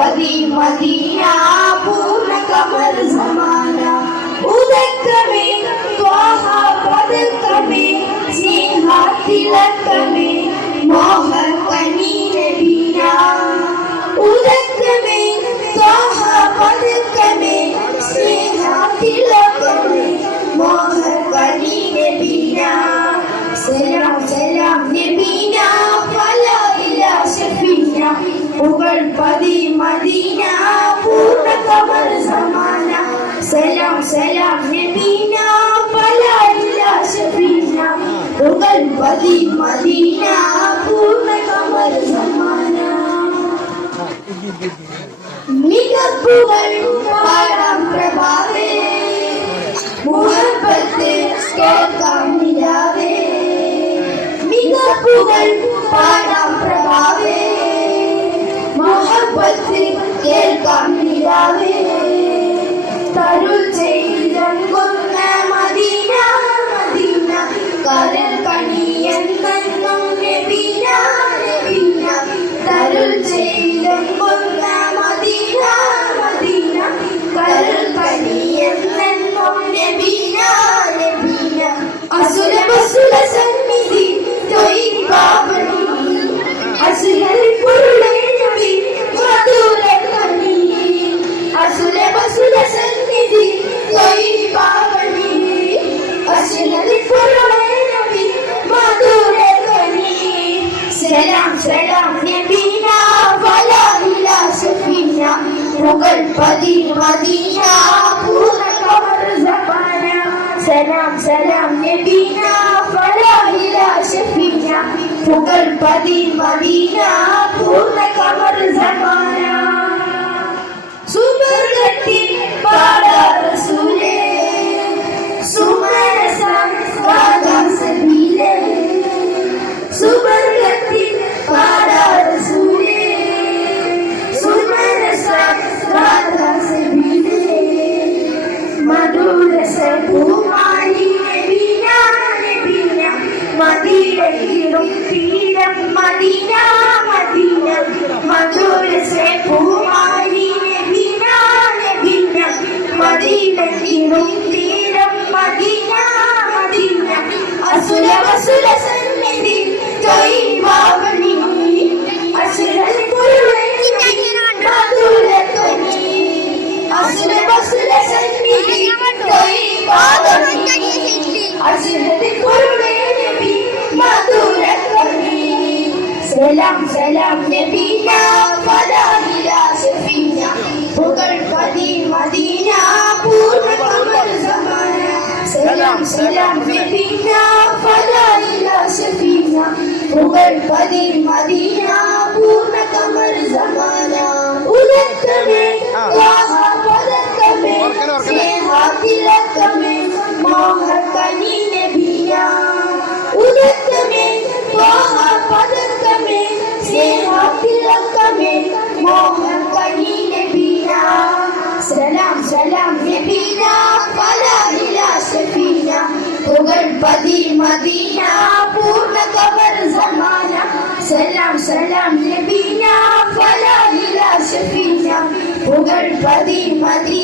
പതി മദീന പൂർണ്ണ കമർ സമാന ഉദക്കമേ ത്വാഹ പദക്കമേ സ്നേഹത്തിലക്കമേ മോഹൻ കനി നബീന ഉദക്കമേ ത്വാഹ പദക്കമേ സ്നേഹത്തിലക്കമേ മോഹൻ കനി നബീന സലാം സലാം നബീന ഫലാ ഇലാ ശഫീന പുകൾ പതി മദീന പൂർണ്ണ കമർ സമാന സലാം സലാം നബീന ഫലാ ഇലാ ശഫീന പുകൾ പതി മദീന പൂർണ്ണ കമർ സമാന മികപ്പുകൾ പാടാം പ്രഭാവേ മുഹബ്ബത്ത് കേൾക്കാം നിലാവേ മികപ്പുകൾ പാടാം പ്രഭാവേ മുഹബ്ബത്ത് കേൾക്കാം നിലാവേ തരുൾ ചെയ്തൊന്ന മദീന മദീന കരൽ കണിയെന്നും നബീന നബീന തരുൾ ചെയ്തൊന്ന മദീന മദീന കരൽ കണിയെന്നും നബീന നബീന അസുര ബസുര സന്നിധി തൊയ് പാവനി അസുരൽ പൊരുളെ നബി മധുര കനി അസുര ബസുര സന്നിധി തൊയ് പാവനി അസുരൽ പൊരുളെ നബി മധുര കനി സലാം സലാം നബീന ഫലാ ഇലാ ശഫീന പുകൾ പതി മദീന പൂർണ്ണ കമർ സമാന സലാം സലാം നബീന ഫലാ ഇലാ ശഫീന പുകൾ പതി മദീന പൂർണ്ണ കമർ സമാന സുബർഗത്തിൽ പാടാ റസൂലേ സുമനസം കാദം സബീലേ സുബർഗത്തിൽ പാടാ റസൂലേ സുമനസം കാദം സബീലേ മധുരസ പൂമാരി നബീന നബീന മദീനയിലും തീരം മദീന മദീന മധുരസ പൂമാരി നബീന നബീന മദീനയിലും തീരം മദീന മദീന അസുര വസുര സന്നിധി തൊയ് പാവനി അസുരൽ പൊരുളെ മധുര കനി അസുര വസുര സന്നിധി തൊയ് പാവനി അസുരൽ പൊരുളെ നബി മധുര കനി സലാം സലാം നബീന ഫലാ ഇലാ ശഫീന പുകൾ പതി മദീന പൂർണ്ണ കമർ സമാന സലാം സലാം നബീന ഫലാ ഇലാ ശഫീന പുകൾ പതി മദീന പൂർണ്ണ കമർ സമാന ഉദക്കമേ ത്വാഹ പദക്കമേ സ്നേഹത്തിലക്കമേ മോഹൻ കനി നബീന ഉദക്കമേ ത്വാഹ പദക്കമേ സ്നേഹത്തിലക്കമേ മോഹൻ കനി നബീന സലാം സലാം നബീന ഫലാ ഇലാ ശഫീന പുകൾ പതി മദീന പൂർണ്ണ കമർ സമാന സലാം സലാം നബീന ഫലാ ഇലാ ശഫീന പുകൾ പതി മദീന